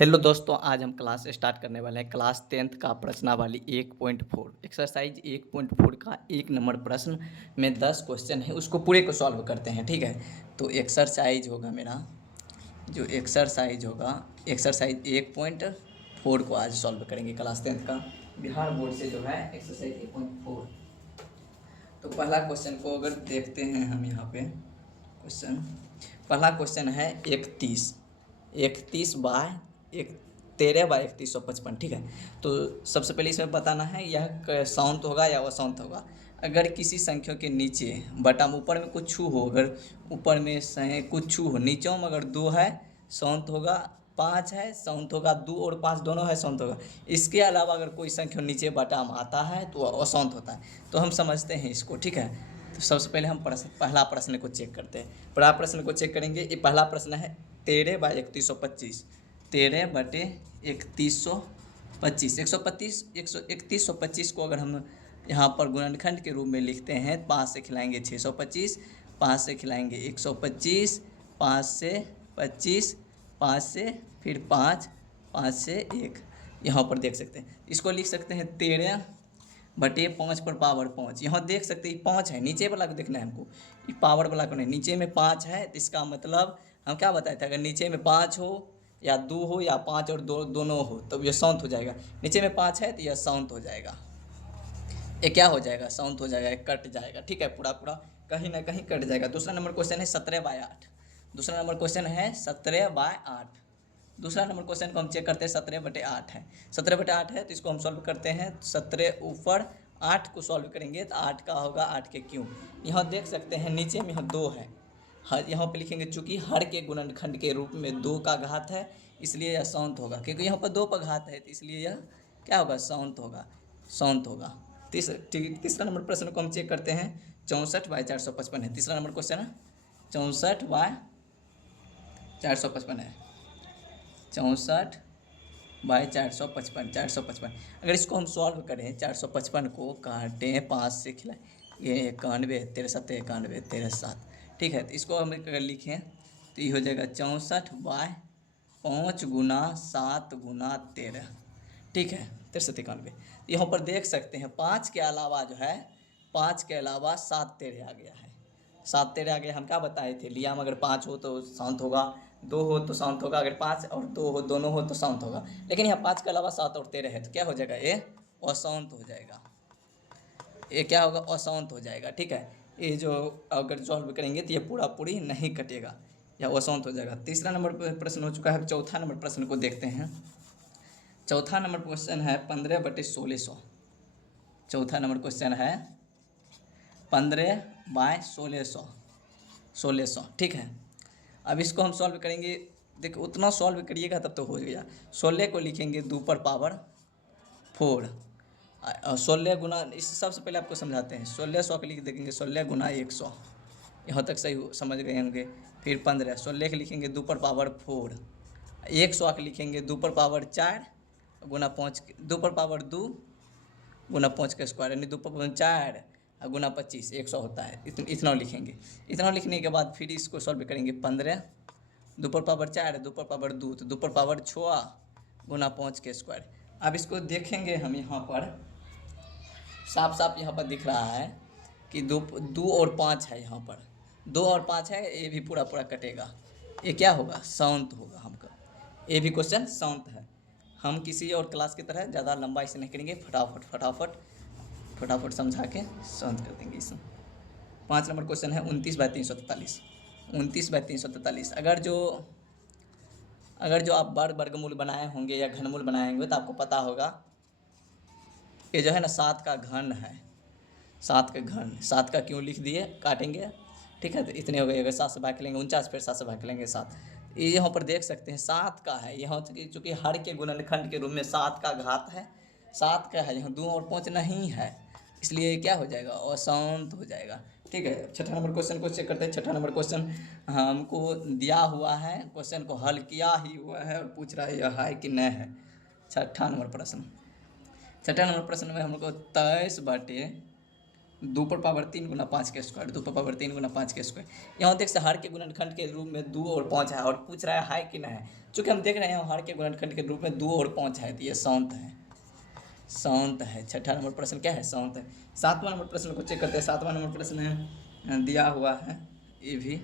Hello दोस्तों, आज हम क्लास स्टार्ट करने वाले हैं। क्लास 10th का प्रश्नावली 1.4 एक्सरसाइज 1.4 का 1 नंबर प्रश्न में 10 क्वेश्चन है, उसको पूरे को सॉल्व करते हैं। ठीक है, तो एक्सरसाइज होगा मेरा जो एक्सरसाइज होगा एक्सरसाइज 1.4 को आज सॉल्व करेंगे। क्लास 10th का बिहार बोर्ड से जो है एक्सरसाइज 1.4। तो पहला क्वेश्चन को अगर देखते हैं हम यहाँ पे क्वेश्चन, पहला क्वेश्चन है 31 बाय एक 13/3155। ठीक है, तो सबसे पहले इसमें बताना है यह शांत होगा या अशांत होगा। अगर किसी संख्या के नीचे बटा में ऊपर में कुछ छू हो, अगर ऊपर में कुछ छू हो, नीचों में अगर 2 है शांत होगा, 5 है शांत होगा, 2 और 5 दोनों है शांत होगा। इसके अलावा अगर कोई संख्या नीचे बटा में आता है तो अशांत होता है। तो हम समझते हैं इसको। ठीक है, तो सबसे पहले हम पहला प्रश्न को चेक करते हैं। पहला प्रश्न को चेक करेंगे। ये पहला प्रश्न है 13/3125। 13/3125 13125 को अगर हम यहाँ पर गुणनखंड के रूप में लिखते हैं, 5 से खिलाएंगे 625, 5 से खिलाएंगे 125, 5 से 25, 5 से फिर 5, 5 से 1। यहाँ पर देख सकते हैं, इसको लिख सकते हैं 13/5 पर पावर 5। यहाँ देख सकते हैं 5 है, नीचे वाला को देखना है हमको, ये पावर वाला को नहीं। नीचे में 5 है तो इसका मतलब हम क्या बताए थे, अगर नीचे में 5 हो या 2 हो या 5 और 2 दोनों हो तो ये शांत हो जाएगा। नीचे में 5 है तो यह शांत हो जाएगा। ये क्या हो जाएगा, शांत हो जाएगा, कट जाएगा। ठीक है, पूरा पूरा कहीं ना कहीं कट जाएगा। दूसरा नंबर क्वेश्चन है 17/8। दूसरा नंबर क्वेश्चन है 17/8। दूसरा नंबर क्वेश्चन को हम चेक करते हैं, 17/8 है। 17/8 है तो इसको हम सॉल्व करते हैं। 17 ऊपर 8 को सॉल्व करेंगे तो 8 का होगा 8 के क्यों। यहाँ देख सकते हैं नीचे में यहाँ 2 है, यहाँ पे लिखेंगे चूंकि हर के गुणनखंड के रूप में 2 का घात है, इसलिए यह शांत होगा। क्योंकि यहाँ पर 2 पर घात है तो इसलिए यह क्या होगा, शांत होगा, शांत होगा। तीसरा नंबर प्रश्न को हम चेक करते हैं। 64/455 है तीसरा नंबर क्वेश्चन है। 64/455 है। 64/455 अगर इसको हम सॉल्व करें, 455 को काटें, 5 से खिलाएं, ये 91, 13 7 91, 13 7। ठीक है, तो इसको हम अगर लिखें तो ये हो जाएगा 64/5 गुना 7 गुना 13। ठीक है, 13 91। यहाँ पर देख सकते हैं 5 के अलावा जो है, 5 के अलावा 7 13 आ गया है। 7 13 आ गया, हम क्या बताए थे, लिया में अगर 5 हो तो शांत होगा, 2 हो तो शांत होगा, अगर 5 और 2 हो दोनों हो तो शांत होगा। लेकिन यहाँ 5 के अलावा 7 और 13 है तो क्या हो जाएगा, ये अशांत हो जाएगा। ये क्या होगा, अशांत हो जाएगा। ठीक है, ये जो अगर सॉल्व करेंगे तो ये पूरा पूरी नहीं कटेगा, या अशांत हो जाएगा। तीसरा नंबर प्रश्न हो चुका है। चौथा नंबर प्रश्न को देखते हैं। चौथा नंबर क्वेश्चन है 15/1600। चौथा नंबर क्वेश्चन है 15/1600, 1600। ठीक है, अब इसको हम सॉल्व करेंगे। देखो उतना सॉल्व करिएगा तब तो हो गया। 16 को लिखेंगे 2 पर पावर 4, 16 गुना, इस सबसे पहले आपको समझाते हैं। 1600 को लिख देंगे 16 गुना 100, यहाँ तक सही समझ गए होंगे। फिर 15, 16 के लिखेंगे 2 पर पावर 4, 100 के लिखेंगे 2 पर पावर 4 गुना 5, 2 पर पावर 2 गुना 5 का स्क्वायर, यानी 2 पर 4 गुना 25, 100 होता है। इतना लिखेंगे। इतना लिखने के बाद फिर इसको सॉल्व करेंगे। 15 2 पर पावर 4, 2 पर पावर 2, तो 2 पर पावर 6 गुना 5 के स्क्वायर। अब इसको देखेंगे हम, यहाँ पर साफ साफ यहाँ पर दिख रहा है कि 2 और 5 है। यहाँ पर 2 और 5 है, ये भी पूरा पूरा कटेगा। ये क्या होगा, शांत होगा। हमका ये भी क्वेश्चन शांत है। हम किसी और क्लास की तरह ज़्यादा लंबा इसे नहीं करेंगे, फटाफट फटाफट फटाफट समझा के शांत कर देंगे इसे। 5 नंबर क्वेश्चन है 29/343। 29/343 अगर जो आप वर्गमूल बनाए होंगे या घनमूल बनाए होंगे तो आपको पता होगा, ये जो है ना 7 का घन है। 7 का घन, 7 का क्यों लिख दिए, काटेंगे। ठीक है, तो इतने हो गए। अगर 7 से भाग लेंगे 49, फिर 7 से भाग लेंगे 7। ये यहाँ पर देख सकते हैं 7 का है। यहाँ चूँकि हर के गुणनखंड के रूप में 7 का घात है, 7 का है। यहाँ 2 और 5 नहीं है, इसलिए क्या हो जाएगा, अशांत हो जाएगा। ठीक है, छठा नंबर क्वेश्चन को चेक करते हैं। छठा नंबर क्वेश्चन हमको दिया हुआ है, क्वेश्चन को हल किया ही हुआ है और पूछ रहा है यह है कि नहीं है। छठा नंबर प्रश्न में हमको 23/343 2 पर पावर 3 गुना 5 के स्क्वायर, 2 पर पावर 3 गुना 5 के स्क्वायर। यहाँ देख से हर के गुणनखंड के रूप में 2 और 5 है और पूछ रहा है कि ना है। चूँकि हम देख रहे हैं हर के गुणनखंड के रूप में 2 और 5 है तो ये शांत है, शांत है। छठा नंबर प्रश्न क्या है? शांत है। 7वां नंबर प्रश्न को चेक करते हैं। 7वां नंबर प्रश्न है दिया हुआ है ये भी।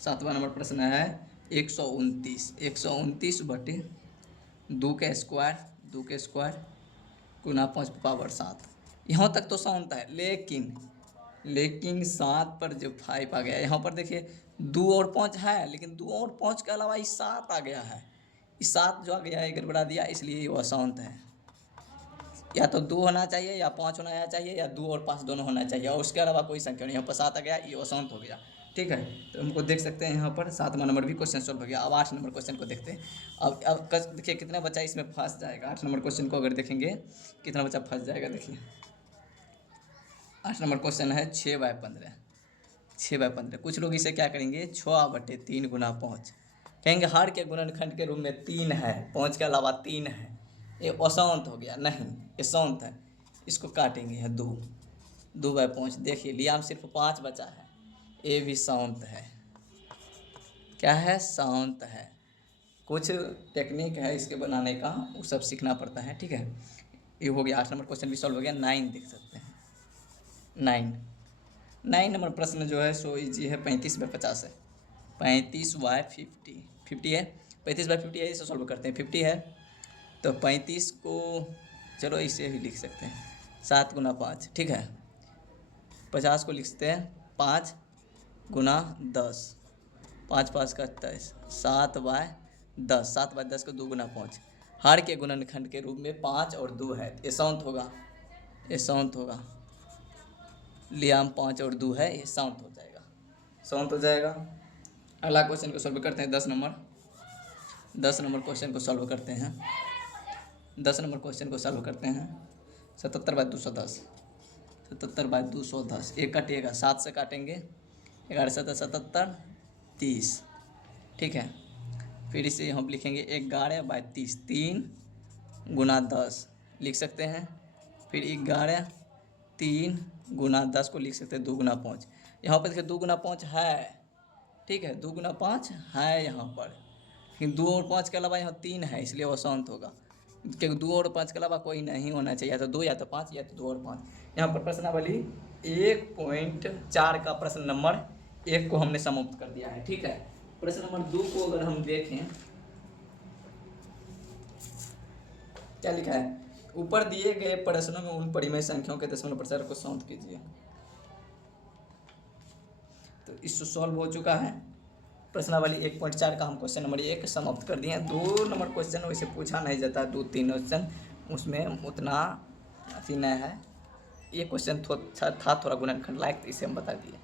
7वां नंबर प्रश्न है 129 बटे 2 के स्क्वायर, 2 के स्क्वायर गुना 5 पावर 7। यहाँ तक तो शांत है, लेकिन 7 पर जो 5 आ गया, यहाँ पर देखिए 2 और 5 है, लेकिन 2 और 5 के अलावा ये 7 आ गया है। इस 7 जो आ गया है गड़बड़ा दिया, इसलिए वो अशांत है। या तो 2 होना चाहिए या 5 होना चाहिए या 2 और 5 दोनों होना चाहिए, और उसके अलावा कोई संख्या नहीं। यहाँ पर 7 आ गया, ये अशांत हो गया। ठीक है, तो हमको देख सकते हैं यहाँ पर 7वां नंबर भी क्वेश्चन सॉल्व हो गया। अब 8 नंबर क्वेश्चन को देखते हैं। अब देखिए कितना बच्चा इसमें फंस जाएगा। 8 नंबर क्वेश्चन को अगर देखेंगे कितना बच्चा फंस जाएगा, देखिए 8 नंबर क्वेश्चन है 6/15, 6/15। कुछ लोग इसे क्या करेंगे, 6/3 गुना 5 कहेंगे। हर के गुणनखंड के रूप में 3 है, 5 के अलावा 3 है, ये अशांत हो गया। नहीं, ये शांत है। इसको काटेंगे 2/5। देखिए लिया हम सिर्फ 5 बचा है, ये भी शांत है। क्या है? शांत है। कुछ टेक्निक है इसके बनाने का, वो सब सीखना पड़ता है। ठीक है, ये हो गया। 8 नंबर क्वेश्चन भी सॉल्व हो गया। 9 देख सकते हैं। 9 नंबर प्रश्न जो है सो इजी है। 35/50 है। 35/50 50 है। 35/50 है, इसे सॉल्व करते हैं। 50 है तो 35 को चलो इसे ही लिख सकते हैं 7 गुना 5। ठीक है, 50 को लिखते हैं 5 गुना 10, 5 5 का 23, 7/10, 7/10 को 2 गुना 5। हर के गुणनखंड के रूप में 5 और 2 है, ये शांत होगा, ये शांत होगा। लिया हम 5 और 2 है, ये शांत हो जाएगा, शांत हो जाएगा। अगला क्वेश्चन को सॉल्व करते हैं। 10 नंबर क्वेश्चन को सॉल्व करते हैं। 10 नंबर क्वेश्चन को सॉल्व करते हैं। 77/210, 77/210। एक कटिएगा, 7 से काटेंगे, 11 7 77 30। ठीक है, फिर इसे हम लिखेंगे 11/30, 3 गुना 10 लिख सकते हैं। फिर 11 3 गुना 10 को लिख सकते हैं 2 गुना 5। यहाँ पर देखिए 2 गुना 5 है। ठीक है, 2 गुना 5 है यहाँ पर, लेकिन 2 और 5 के अलावा यहाँ 3 है, इसलिए वो शांत होगा। क्योंकि 2 और 5 के अलावा कोई नहीं होना चाहिए, या तो 2 या तो 5 या तो 2 और 5। यहाँ पर प्रश्नावली 1.4 का प्रश्न नंबर 1 को हमने समाप्त कर दिया है। ठीक है, प्रश्न नंबर 2 को अगर हम देखें क्या लिखा है, ऊपर दिए गए प्रश्नों में उन परिमेय संख्याओं के दशमलव प्रसार को शांत कीजिए। तो इससे सॉल्व हो चुका है। प्रश्नावली 1.4 का हम क्वेश्चन नंबर 1 समाप्त कर दिए हैं। 2 नंबर क्वेश्चन वैसे पूछा नहीं जाता, 2-3 क्वेश्चन उसमें उतना अथी नहीं है। ये क्वेश्चन था थोड़ा गुणनखंड लायक, तो इसे हम बता दिए।